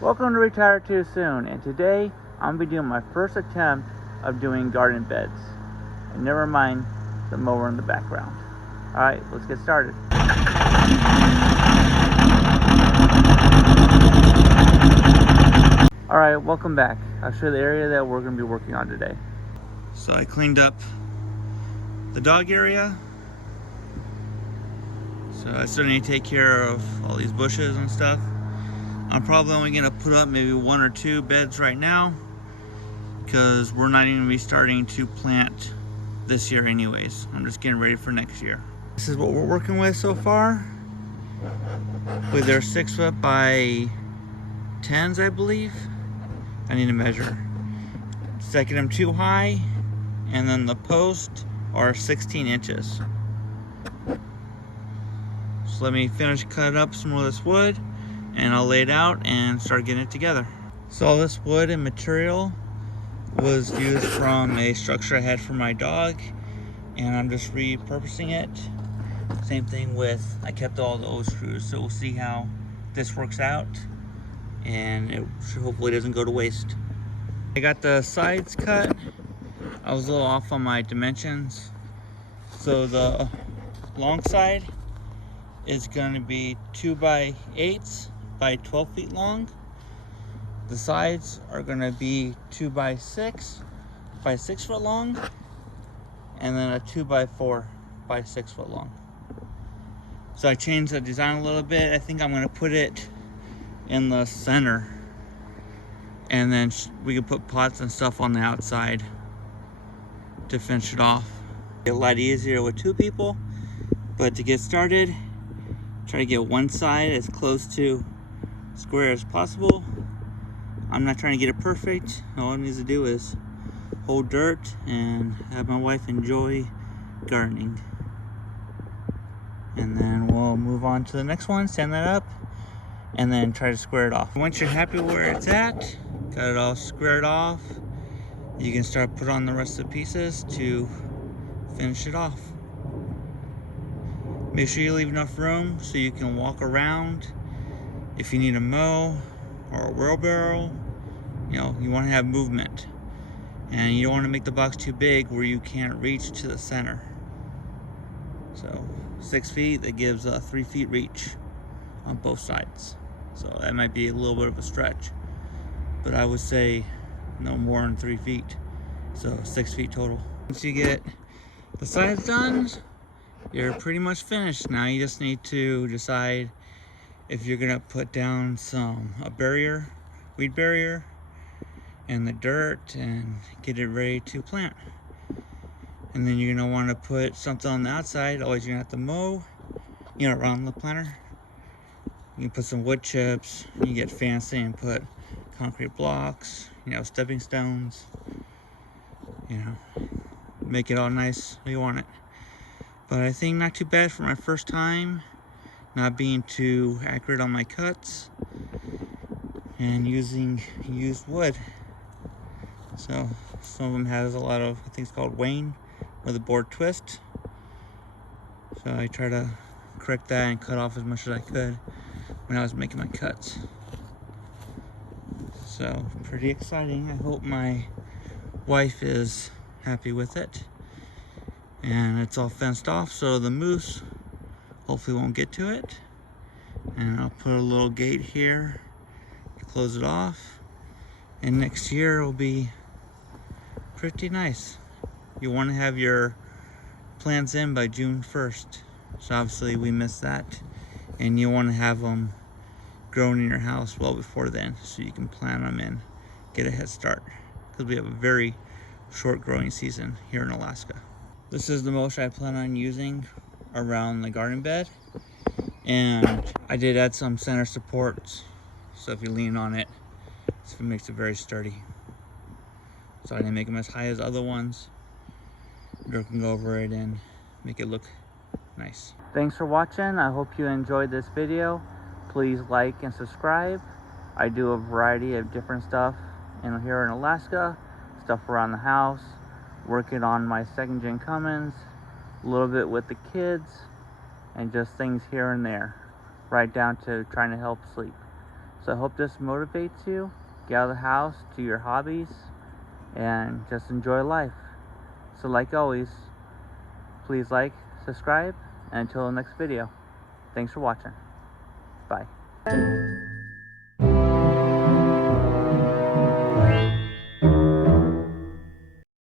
Welcome to Retire Too Soon, and today I'm going to be doing my first attempt of doing garden beds. And never mind the mower in the background. Alright, let's get started. Alright, welcome back. I'll show you the area that we're going to be working on today. So I cleaned up the dog area. So I still need to take care of all these bushes and stuff. I'm probably only going to put up maybe 1 or 2 beds right now, because we're not even going to be starting to plant this year anyways. I'm just getting ready for next year. This is what we're working with so far. With their 6 foot by 10s, I believe. I need to measure. Second them too high, and then the posts are 16 inches. So let me finish cutting up some of this wood, and I'll lay it out and start getting it together. So all this wood and material was used from a structure I had for my dog, and I'm just repurposing it. Same thing with, I kept all the old screws, so we'll see how this works out, and it hopefully doesn't go to waste. I got the sides cut. I was a little off on my dimensions. So the long side is going to be 2 by 8s by 12 feet long. The sides are going to be 2 by 6 by 6 foot long, and then a 2 by 4 by 6 foot long. So I changed the design a little bit. I think I'm going to put it in the center, and then we can put pots and stuff on the outside to finish it off. A lot easier with 2 people, but to get started, try to get one side as close to square as possible. I'm not trying to get it perfect. All it needs to do is hold dirt and have my wife enjoy gardening. And then we'll move on to the next one, stand that up, and then try to square it off. Once you're happy where it's at, got it all squared off, you can start putting on the rest of the pieces to finish it off. Make sure you leave enough room so you can walk around. If you need a mow or a wheelbarrow, you know, you want to have movement. And you don't want to make the box too big where you can't reach to the center. So 6 feet, that gives a 3 feet reach on both sides. So that might be a little bit of a stretch, but I would say no more than 3 feet. So 6 feet total. Once you get the sides done, you're pretty much finished. Now you just need to decide if you're gonna put down a barrier, weed barrier, and the dirt, and get it ready to plant. And then you're gonna want to put something on the outside. Always you're gonna have to mow, you know, around the planter. You can put some wood chips. You get fancy and put concrete blocks, you know, stepping stones. You know, make it all nice how you want it. But I think not too bad for my first time, not being too accurate on my cuts, and using used wood. So some of them has a lot of, I think it's called wane, where the board twists. So I try to correct that and cut off as much as I could when I was making my cuts. So pretty exciting. I hope my wife is happy with it. And it's all fenced off, so the moose hopefully won't get to it. And I'll put a little gate here to close it off. And next year will be pretty nice. You want to have your plants in by June 1st. So obviously we missed that. And you want to have them grown in your house well before then, so you can plant them and get a head start. Because we have a very short growing season here in Alaska. This is the mulch I plan on using around the garden bed. And I did add some center supports, so if you lean on it, it makes it very sturdy. So I didn't make them as high as other ones. Dirt can go over it and make it look nice. Thanks for watching. I hope you enjoyed this video. Please like and subscribe. I do a variety of different stuff here in Alaska, stuff around the house, working on my 2nd gen Cummins, a little bit with the kids, and just things here and there, right down to trying to help sleep. So I hope this motivates you. Get out of the house, do your hobbies, and just enjoy life. So like always, please like, subscribe, and until the next video, thanks for watching. Bye.